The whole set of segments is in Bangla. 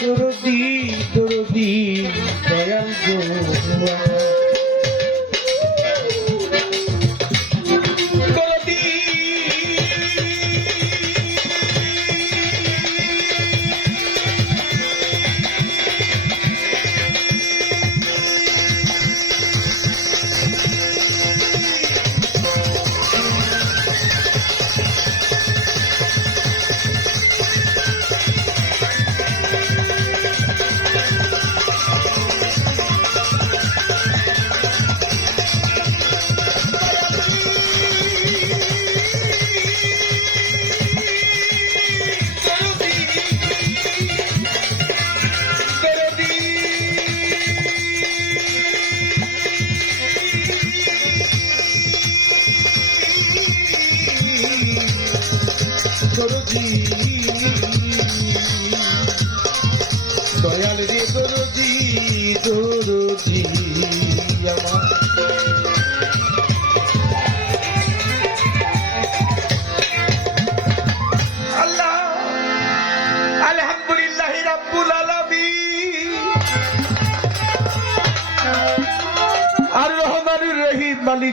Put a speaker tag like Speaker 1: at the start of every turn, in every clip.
Speaker 1: দরদি দরদি দয়াল গো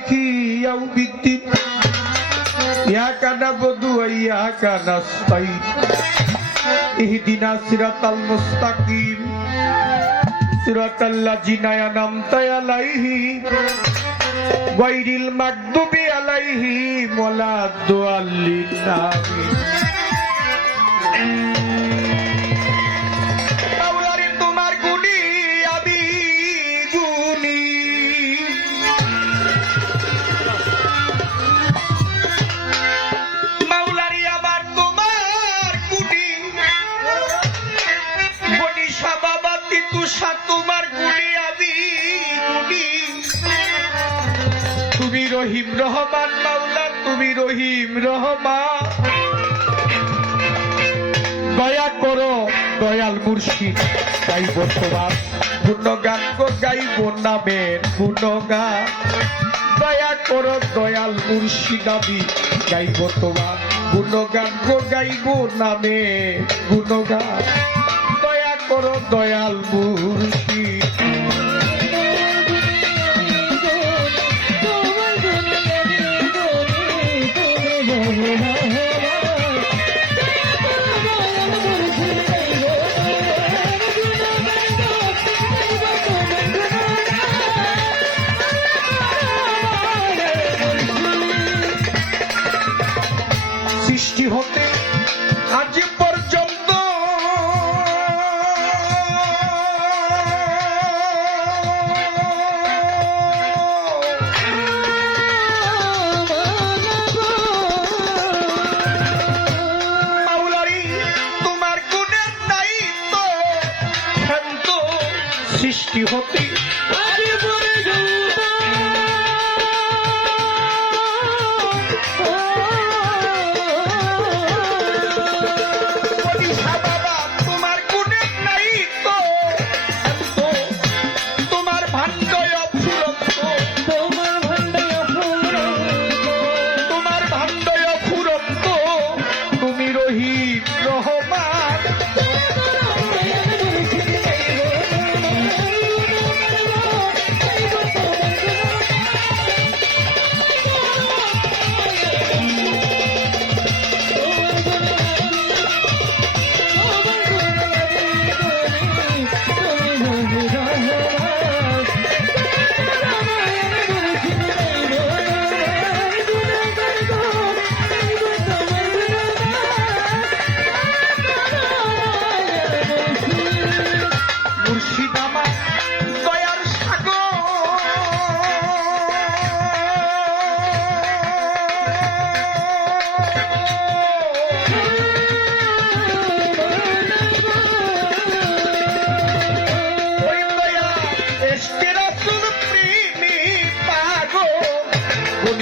Speaker 1: রহিম মালিকি ইয়াউমিদ্দিন ইয়াকা নাবুদু ওয়া ইয়াকা নাস্তাইন ইহদিনা সিরাতাল মুস্তাকিম। সিরাতাল লাযিনা আনআমতা আলাইহিম গায়রিল মাগদুবি আলাইহিম ওয়ালাদ-দাল্লিন আমিন তুমি রহিম রহমান, মাওলা তুমি রহিম রহমান। দয়া করো, দয়াল মুর্শিদ, গাইব তোমার। গুণগান গো গাইব নামের গুণগান। দয়া করো, দয়াল মুর্শিদ, আমি গাইব তোমার। গুণগান গো গাইব নামে গুণগান। দয়া করো, দয়াল মুর্শিদ। হতে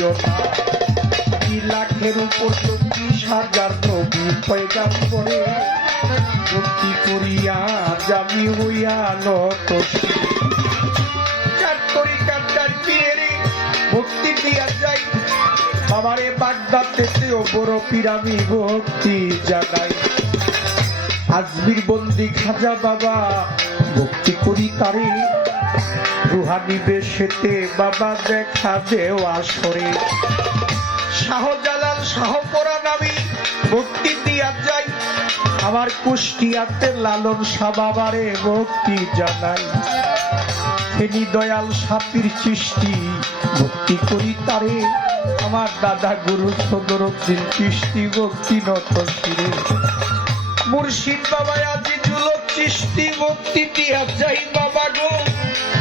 Speaker 1: দুইজনা দুই লাখের উপর চব্বিশ হাজার নবী পয়গাম করে ভক্তি করিয়া জামি হইয়া নত ভক্তি দিয়া যাই। বাবারে বাগদাতেও বড় পিরামি ভক্তি জাগাই। আজমির বন্দি খাজা বাবা, ভক্তি করি তারে। রুহানি বেশেতে বাবা দেখা দেও আসরে শাহজালাল শাহপরা নামি ভক্তি দিয়া যাই। আমার কুষ্টিয়াতে লালন শাহ বাবারে ভক্তি জানাই। ফেনি দয়াল সাপির সৃষ্টি ভক্তি করি তারে। আমার দাদা গুরু সদর উদ্দিন কৃষ্টি ভক্তি নত শিরে। মুর্শিদ বাবা আজি জুলক সৃষ্টি ভক্তি দিয়া যাই বাবা গো।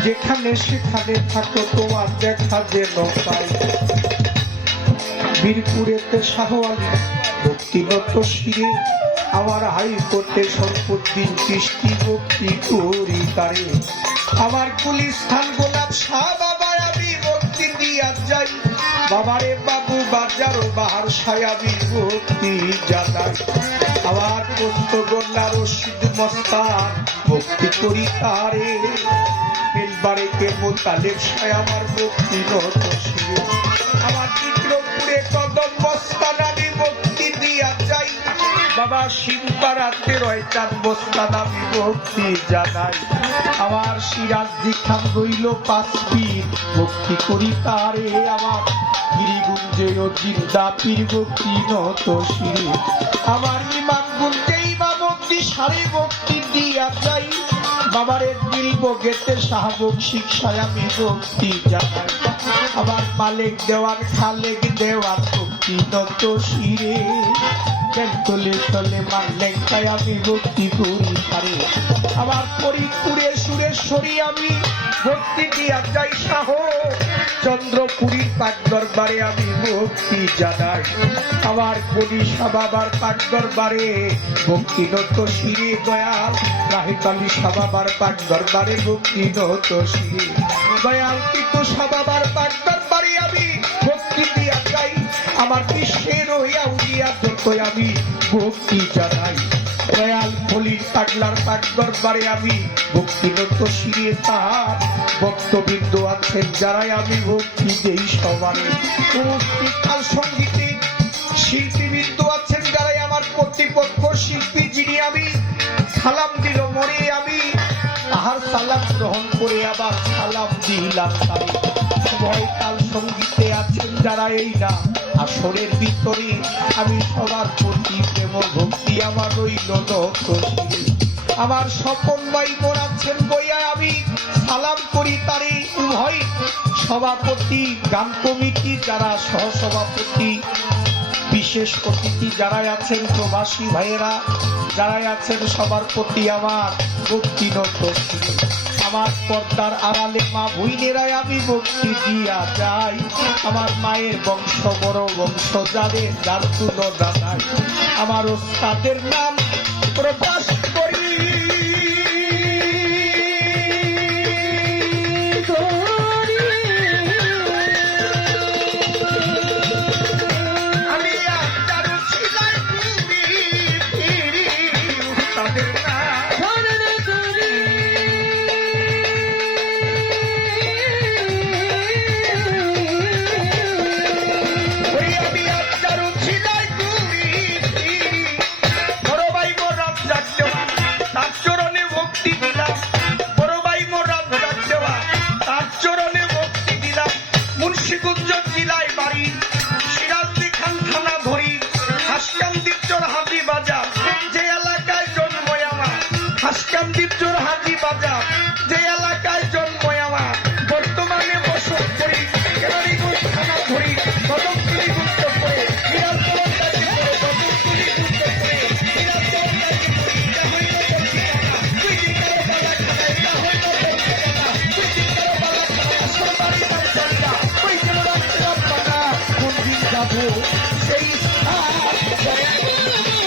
Speaker 1: যেখানে সেখানে থাকো, তোমার দেখা যে নপাই বীরপুরেতে শাহ আলী ভক্তিনত শিরে আমার হাইকোর্টে সম্পত্তির কৃষ্টি ভক্তি করি তারে। আমার গুলিস্থান গোলাপ শাহ বাবা আমি ভক্তি দিয়া যাই। বাবারে বাবু, বাজার বাহার সায়াবি ভক্তি জানাই আমার পোস্ত গন্ডা রশিদ মস্তান, ভক্তি করি তারে। কে মোতালেব সায় আমার শিরে আমার বিক্রমপুরে কদম বস্তান আমি ভক্তি দিয়া যাই। বাবা ভক্তি জানাই। আমার সিরাজ রইল পাঁচ পীর। করি তারে আমার। গিরিগুঞ্জে ও জিন্দা পীর ভক্তি নত শিরে আমার ইমাম গুঞ্জে ইমাম অব্দি সারে ভক্তি দিয়া যাই। বাবারে দিল শিক্ষায় আমি ভক্তি জানাই। আমার মালিক দেওয়ার, খালেক দেওয়ার ভক্তি নত শিরে। তলে তলে তাই আমি ভক্তি করি পারে আমার সুরে সুরেশ্বরী আমি, ভক্তি দিয়া যাই সাহ চন্দ্রপুরীর পাক দরবারে আমি ভক্তি জানাই। আমার কলিশা বাবার পাক দরবারে, ভক্তি নত শিরে দয়াল। রাহিকালী সাবাবার পাক দরবারে ভক্তি নত শিরে দয়াল। কিন্তু সাবাবার পাক দরবারে আমি ভক্তি দিয়া যাই। আমার বিশ্বের হইয়া উড়িয়া যত আমি ভক্তি জানাই। দয়াল ফলির পাগলার পাক দরবারে আমি ভক্তিনত শিরে তাহার। ভক্তবৃন্দ আছেন যারাই আমি ভক্তি দেই সবারে। কাল সঙ্গীতে শিল্পীবৃন্দ আছেন যারাই আমার কর্তৃপক্ষ, শিল্পী যিনি আমি। সালাম দিল মরে আমি। তাহার সালাম গ্রহণ করে আবার সালাম দিলাম তারে। ভয় কাল সঙ্গীতে আছেন যারা এই না, আসরের ভিতরে। আমি সবার প্রতি প্রেম ভক্তি আমার রইল নত শিরে। আমার স্বপন ভাই মোরাচ্ছেন বইয়া আমি সালাম করি তারে উভয়। সভাপতি গান কমিটি, যারা সহসভাপতি, বিশেষ অতিথি যারা আছেন প্রবাসী ভাইয়েরা যারা আছেন সবার প্রতি আমার ভক্তি আমার পর্দার আড়ালে মা ভুইনেরাই আমি ভক্তি দিয়া যাই। আমার মায়ের বংশ বড় বংশ, যাদের যার তুলনা নাই। আমার ওস্তাদের নাম প্রকাশ করি chase.
Speaker 2: Ah.